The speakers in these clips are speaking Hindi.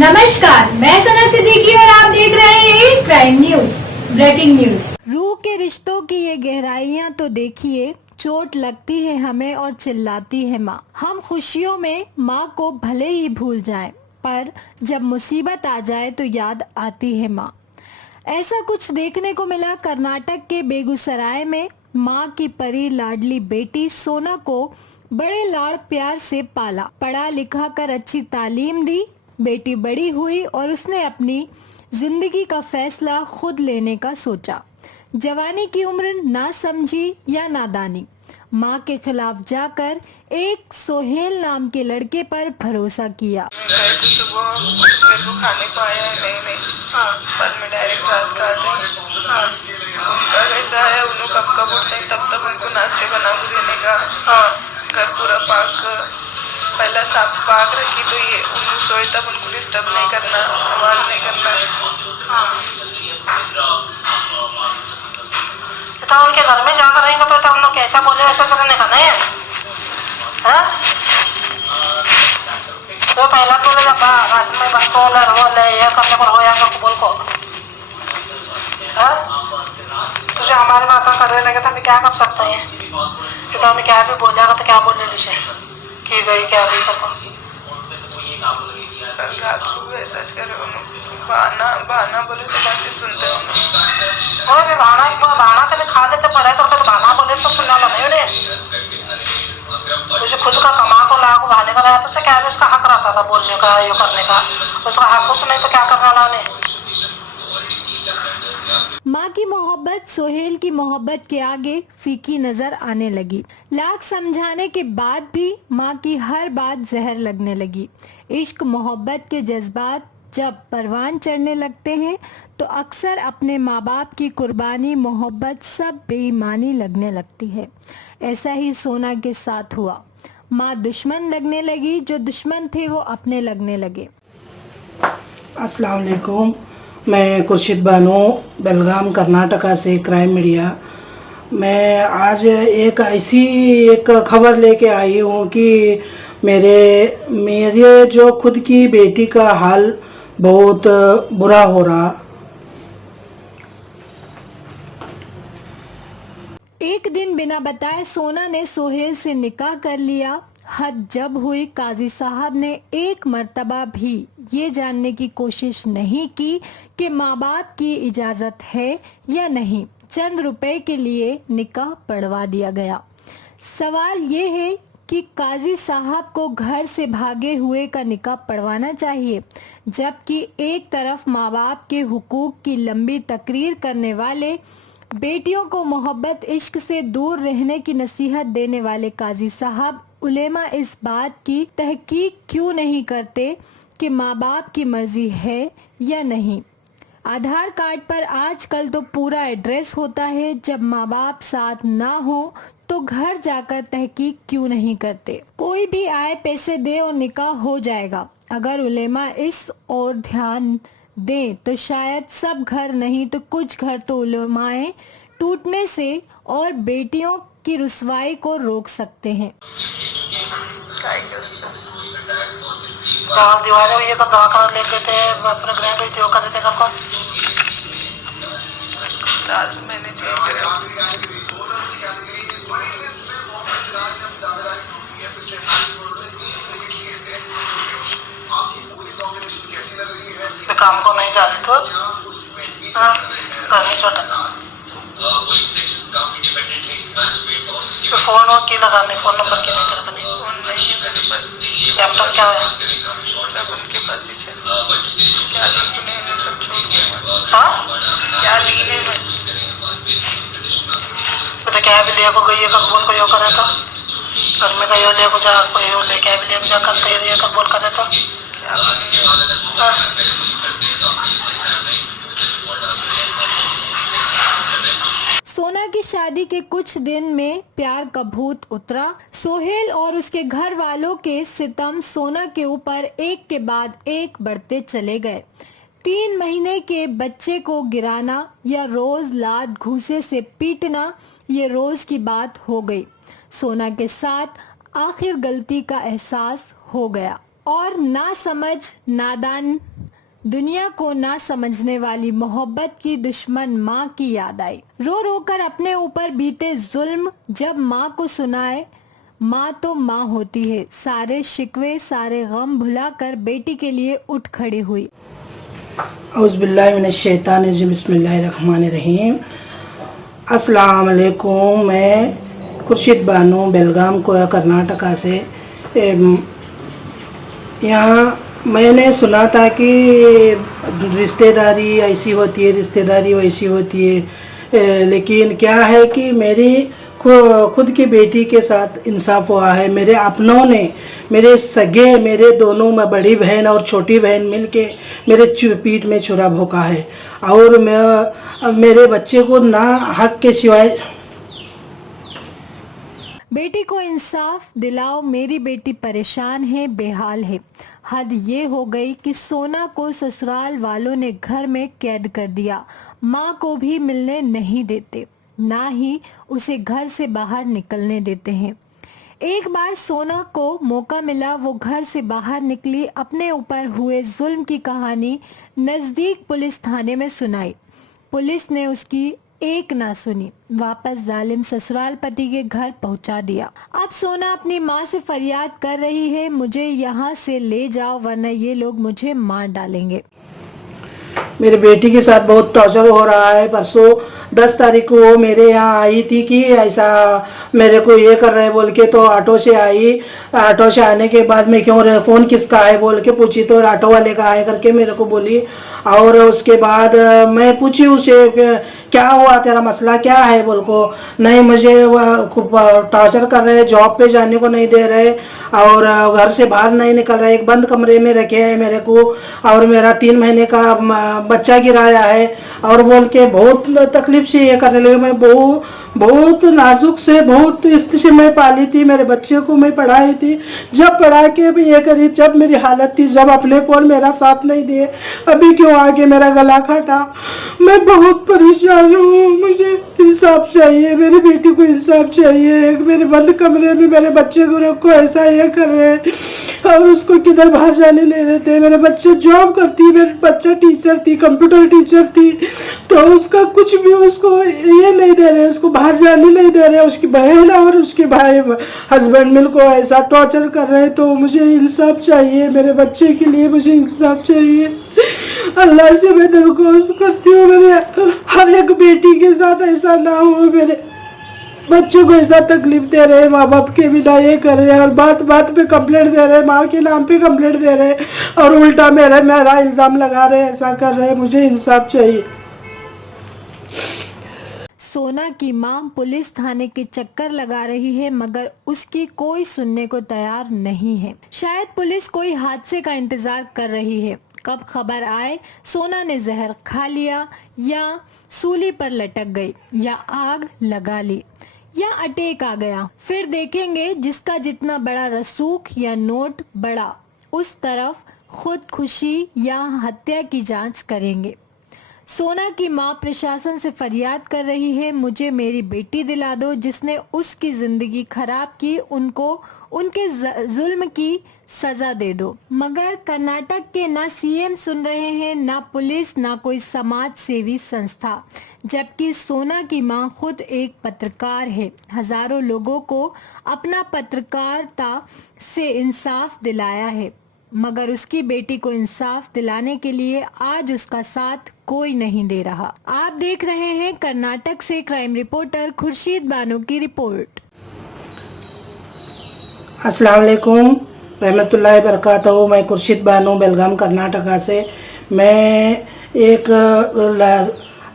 नमस्कार, मैं सना सिद्दीकी और आप देख रहे हैं क्राइम न्यूज। Breaking news. रूह के रिश्तों की ये गहराइयां तो देखिए। चोट लगती है हमें और चिल्लाती है माँ। हम खुशियों में माँ को भले ही भूल जाएं, पर जब मुसीबत आ जाए तो याद आती है माँ। ऐसा कुछ देखने को मिला कर्नाटक के बेगूसराय में। माँ की परी लाडली बेटी सोना को बड़े लाड़ प्यार से पाला, पढ़ा लिखा कर अच्छी तालीम दी। बेटी बड़ी हुई और उसने अपनी जिंदगी का फैसला खुद लेने का सोचा। जवानी की उम्र ना समझी या नादानी, माँ के खिलाफ जाकर एक सोहेल नाम के लड़के पर भरोसा किया। सुबह मेरे को खाने को आया है नहीं हाँ पर मैं डायरेक्ट रात का हाँ उनका ऐसा है उन्होंने कब उठते हैं तब तक उनको नाश्ते बना के देने का। हाँ घर पूरा पाक पहला साफ पाक रखी तो ये उनको सोए तब उनको डिस्टर्ब नहीं करना, आवाज नहीं करना। हाँ तो उनके घर में जाकर रहेंगे तो हम लोग कैसा बोले वैसा करने का नहीं है। हाँ? तो पहला तो ले जाता राशन में बस को ले ये करने पर हो जाएगा बोल को। हाँ? तुझे हमारे बात करने लगे तो हम क्या कर सकते हैं? तो हमें क्या भी बोल जाएगा तो क्या बोलने दिशे की गई क्या भी करना। कल रात को ऐसा करे बहाना बोले तो बातें सुनते हो और भी बहाना कभी खा लेते पड़े तो फिर बहाना बोले तो सुनना नहीं उन्हें। तुझे खुद का कमा को ला को बहाने का रहा तो उसे क्या भी उसका हक रहता था बोलने का यो करने का। उसका हक उस नहीं तो क्या करना ना उन्हें। माँ की मोहब्बत सोहेल की मोहब्बत के आगे फीकी नजर आने लगी। लाख समझाने के बाद भी माँ की हर बात जहर लगने लगी। इश्क मोहब्बत के जज्बात जब परवान चढ़ने लगते हैं तो अक्सर अपने माँ बाप की कुर्बानी मोहब्बत सब बेईमानी लगने लगती है। ऐसा ही सोना के साथ हुआ। माँ दुश्मन लगने लगी, जो दुश्मन थे वो अपने लगने लगे। अस्सलाम वालेकुम, मैं खुर्शीद बानो बेलगाम कर्नाटका से क्राइम मीडिया। मैं आज एक खबर लेके आई हूँ कि मेरे जो खुद की बेटी का हाल बहुत बुरा हो रहा। एक दिन बिना बताए सोना ने सोहेल से निकाह कर लिया। हद जब हुई, काजी साहब ने एक मर्तबा भी ये जानने की कोशिश नहीं की कि माँ बाप की इजाज़त है या नहीं। चंद रुपए के लिए निकाह पढ़वा दिया गया। सवाल ये है कि काजी साहब को घर से भागे हुए का निकाह पढ़वाना चाहिए, जबकि एक तरफ माँ बाप के हुकूक की लंबी तकरीर करने वाले, बेटियों को मोहब्बत इश्क से दूर रहने की नसीहत देने वाले काजी साहब उलेमा इस बात की तहकीक क्यों नहीं करते कि माँ बाप की मर्जी है या नहीं। आधार कार्ड पर आजकल तो पूरा एड्रेस होता है। जब माँ बाप साथ ना हो तो घर जाकर तहकीक क्यों नहीं करते। कोई भी आए पैसे दे और निकाह हो जाएगा। अगर उलेमा इस ओर ध्यान दें तो शायद सब घर नहीं तो कुछ घर तो उलेमाएं टूटने से और बेटियों की रुसवाई को रोक सकते हैं। दीवारें हुई है तो दवाखाना ले लेते हैं, प्रेग्नेंट हुई थी वो कर देते घर को। मैंने चेंज करा काम को नहीं जाती तो हाँ घर में छोटा तो फोन और की लगाने, फोन नंबर की नहीं करने। लैपटॉप क्या है? उनके पास ही क्या लिखने सब छोड़ गए। हाँ क्या लिखने तो क्या भी ले को गई कबूल को यो करे तो घर में का यो ले को जा को यो ले क्या भी ले जा करते ये कबूल करे तो सोना की शादी के कुछ दिन में प्यार का भूत उतरा। सोहेल और उसके घर वालों के सितम सोना के ऊपर एक के बाद एक बढ़ते चले गए। 3 महीने के बच्चे को गिराना या रोज लात घूंसे से पीटना ये रोज की बात हो गई। सोना के साथ आखिर गलती का एहसास हो गया। और ना समझ नादान दुनिया को ना समझने वाली मोहब्बत की दुश्मन माँ की याद आई। रो रो कर अपने ऊपर बीते जुल्म जब माँ को सुनाए, माँ तो माँ होती है। सारे शिकवे सारे गम भुलाकर बेटी के लिए उठ खड़ी हुई। औज़ुबिल्लाहि मिनश्शैतानिर्रजीम, बिस्मिल्लाहिर्रहमानिर्रहीम। अस्सलाम वालेकुम। मैं खुर्शीद बानो बेलगाम को कर्नाटका से। यहाँ मैंने सुना था कि रिश्तेदारी ऐसी होती है, रिश्तेदारी वैसी होती है, लेकिन क्या है कि मेरी खुद की बेटी के साथ इंसाफ हुआ है। मेरे अपनों ने, मेरे सगे, मेरे दोनों में बड़ी बहन और छोटी बहन मिलके मेरे पीठ में छुरा भोंका है और मेरे बच्चे को ना हक के सिवाय। बेटी को इंसाफ दिलाओ, मेरी बेटी परेशान है, बेहाल है। हद ये हो गई कि सोना को ससुराल वालों ने घर में कैद कर दिया। माँ को भी मिलने नहीं देते, ना ही उसे घर से बाहर निकलने देते हैं। एक बार सोना को मौका मिला, वो घर से बाहर निकली, अपने ऊपर हुए जुल्म की कहानी नज़दीक पुलिस थाने में सुनाई। पुलिस ने उसकी एक ना सुनी, वापस जालिम ससुराल पति के घर पहुंचा दिया। अब सोना अपनी माँ से फरियाद कर रही है, मुझे यहाँ से ले जाओ वरना ये लोग मुझे मार डालेंगे। मेरी बेटी के साथ बहुत टॉर्चर हो रहा है। परसों 10 तारीख को वो मेरे यहाँ आई थी कि ऐसा मेरे को ये कर रहे बोल के, तो ऑटो से आई। ऑटो से आने के बाद में क्यों फ़ोन किसका है बोल के पूछी, तो ऑटो वाले का है करके मेरे को बोली। और उसके बाद मैं पूछी उसे क्या हुआ, तेरा मसला क्या है बोल को। नहीं, मुझे खूब टॉर्चर कर रहे, जॉब पे जाने को नहीं दे रहे और घर से बाहर नहीं निकल रहे, एक बंद कमरे में रखे हैं मेरे को, और मेरा 3 महीने का बच्चा गिराया है और बोल के बहुत तकलीफ से ये करने लगे। मैं बहुत नाजुक से, बहुत इश्क से मैं पाली थी, मेरे बच्चे को मैं पढ़ाई थी। जब पढ़ा के भी ये करी, जब मेरी हालत थी, जब अपने को मेरा साथ नहीं दिए, अभी क्यों आके मेरा गला काटा। मैं बहुत परेशान हूँ, मुझे इंसाफ चाहिए, मेरी बेटी को इंसाफ चाहिए। मेरे बंद कमरे में मेरे बच्चे को ऐसा ये कर रहे हैं और उसको किधर बाहर जाने नहीं देते। मेरे बच्चे जॉब करती, मेरे बच्चा टीचर थी, कंप्यूटर टीचर थी, तो उसका कुछ भी उसको ये नहीं दे रहे, उसको बाहर जाने नहीं दे रहे। उसकी बहन और उसके भाई हस्बैंड मिल को ऐसा टॉर्चर कर रहे हैं। तो मुझे इंसाफ चाहिए, मेरे बच्चे के लिए मुझे इंसाफ चाहिए। अल्लाह से मैं दरख्वास्त करती हूँ, मेरे हर एक बेटी के साथ ऐसा ना हो। मेरे बच्चों को ऐसा तकलीफ दे रहे हैं, माँ बाप के बिना ये कर रहे हैं और बात बात पे कंप्लेंट दे रहे हैं, माँ के नाम पे कंप्लेंट दे रहे हैं और उल्टा मेरा इल्जाम लगा रहे हैं, ऐसा कर रहे हैं। मुझे इंसाफ चाहिए। सोना की मां पुलिस थाने के चक्कर लगा रही है मगर उसकी कोई सुनने को तैयार नहीं है। शायद पुलिस कोई हादसे का इंतजार कर रही है, कब खबर आए सोना ने जहर खा लिया या सूली पर लटक गई या आग लगा ली या अटैक आ गया। फिर देखेंगे जिसका जितना बड़ा रसूख या नोट बड़ा, उस तरफ खुदकुशी या हत्या की जांच करेंगे। सोना की मां प्रशासन से फरियाद कर रही है, मुझे मेरी बेटी दिला दो, जिसने उसकी जिंदगी खराब की, उनको उनके जुल्म की सजा दे दो। मगर कर्नाटक के ना सीएम सुन रहे हैं, ना पुलिस, ना कोई समाज सेवी संस्था, जबकि सोना की मां खुद एक पत्रकार है। हजारों लोगों को अपना पत्रकारिता से इंसाफ दिलाया है, मगर उसकी बेटी को इंसाफ दिलाने के लिए आज उसका साथ कोई नहीं दे रहा। आप देख रहे हैं कर्नाटक से क्राइम रिपोर्टर खुर्शीद बानो की रिपोर्ट। अस्सलाम वालेकुम रहमतुल्लाहि बरकातहू। मैं खुर्शीद बानो बेलगाम कर्नाटका से। मैं एक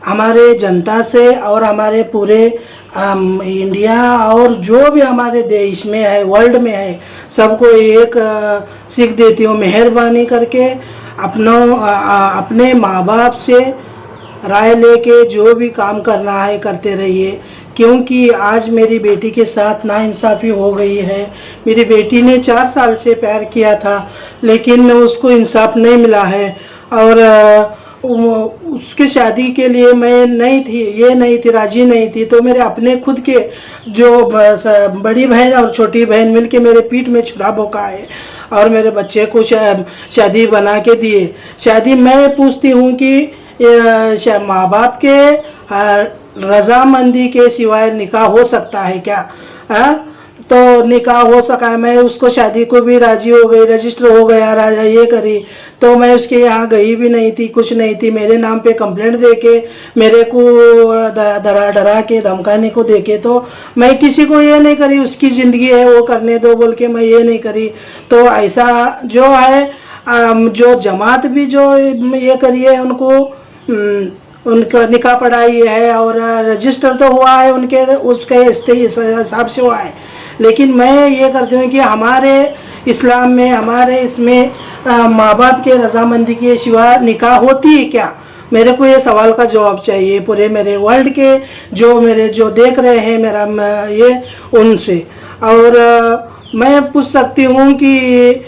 हमारे जनता से और हमारे पूरे इंडिया और जो भी हमारे देश में है, वर्ल्ड में है, सबको एक सीख देती हूँ, मेहरबानी करके अपने माँ बाप से राय लेके जो भी काम करना है करते रहिए, क्योंकि आज मेरी बेटी के साथ नाइंसाफ़ी हो गई है। मेरी बेटी ने 4 साल से प्यार किया था, लेकिन उसको इंसाफ नहीं मिला है और उसके शादी के लिए मैं नहीं थी राजी नहीं थी। तो मेरे अपने खुद के जो बड़ी बहन और छोटी बहन मिलके मेरे पीठ में छुरा भोंका है और मेरे बच्चे को शादी बना के दिए। शादी मैं पूछती हूँ कि माँ बाप के रजामंदी के सिवाय निकाह हो सकता है क्या? तो निकाह हो सका है। मैं उसको शादी को भी राजी हो गई, रजिस्टर हो गया, राजा ये करी, तो मैं उसके यहाँ गई भी नहीं थी, कुछ नहीं थी। मेरे नाम पे कंप्लेंट दे के मेरे को डरा के धमकाने को देके, तो मैं किसी को ये नहीं करी, उसकी ज़िंदगी है वो करने दो बोल के मैं ये नहीं करी। तो ऐसा जो है जो जमात भी जो ये करी है उनको उनका निकाह पढ़ाई है और रजिस्टर तो हुआ है उनके उसके हिसाब से हुआ है। लेकिन मैं ये करती हूँ कि हमारे इस्लाम में, हमारे इसमें माँ बाप के रजामंदी के सिवा निकाह होती है क्या? मेरे को ये सवाल का जवाब चाहिए पूरे मेरे वर्ल्ड के जो देख रहे हैं मेरा ये उनसे। और मैं पूछ सकती हूँ कि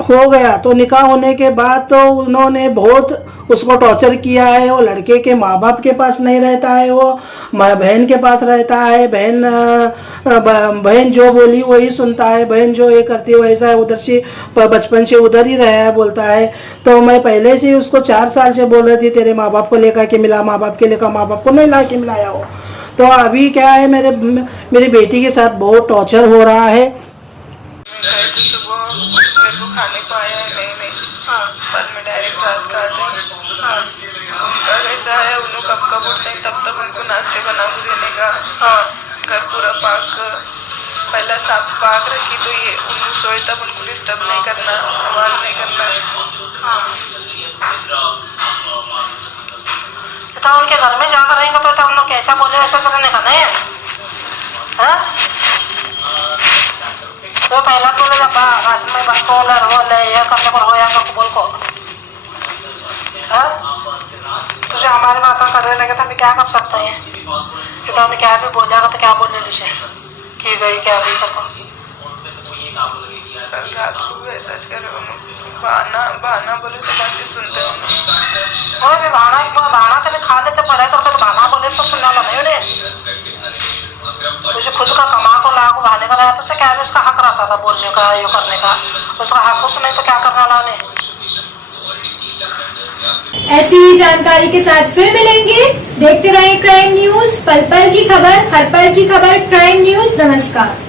हो गया तो निकाह होने के बाद तो उन्होंने बहुत उसको टॉर्चर किया है। वो लड़के के माँ बाप के पास नहीं रहता है, वो बहन के पास रहता है। बहन जो बोली वही सुनता है, बहन जो ये करती है वैसा है, उधर से बचपन से उधर ही रहा है बोलता है। तो मैं पहले से उसको 4 साल से बोल रही थी तेरे माँ बाप को लेकर के मिला, माँ बाप के लेकर, माँ बाप को नहीं ला के मिलाया हो। तो अभी क्या है मेरी बेटी के साथ बहुत टॉर्चर हो रहा है। सुबह मेरे को खाने को आया है नहीं पर मैं डायरेक्ट रात का आ रही। उनका ऐसा है उन्होंने कब कब उठते हैं तब तक उनको नाश्ते बना के देने का। घर पूरा पाक पहला साफ पाक रखी तो ये उनको सोए तब उनको डिस्टर्ब नहीं करना, आवाज नहीं करना। तो उनके घर में जाकर रहेंगे तो हम लोग कैसा बोले वैसा करने का नहीं है। तो पहला तो ले जापा राशन में बस को ले ये करने को हो या बोल को तुझे हमारे माता करने लगे तो हम क्या कर सकते हैं? तो हमें क्या भी बोल जाएगा तो क्या बोलने दिशे की गई क्या भी करना। कल रात को भी ऐसा बहाना बोले तो बातें सुनते हो। और भी बहाना कभी खा लेते पड़े तो फिर बहाना बोले तो सुनना नहीं उन्हें। तुझे खुद का कमा को ला को बहाने का रहा तो उसे क्या भी उसका हक रहता था बोलने का, यो करने का। उसका हक उस नहीं तो क्या करना ला ने। ऐसी ही जानकारी के साथ फिर मिलेंगे। देखते रहें क्राइम न्यूज, पल पल की खबर, हर पल की खबर। क्राइम न्यूज, नमस्कार।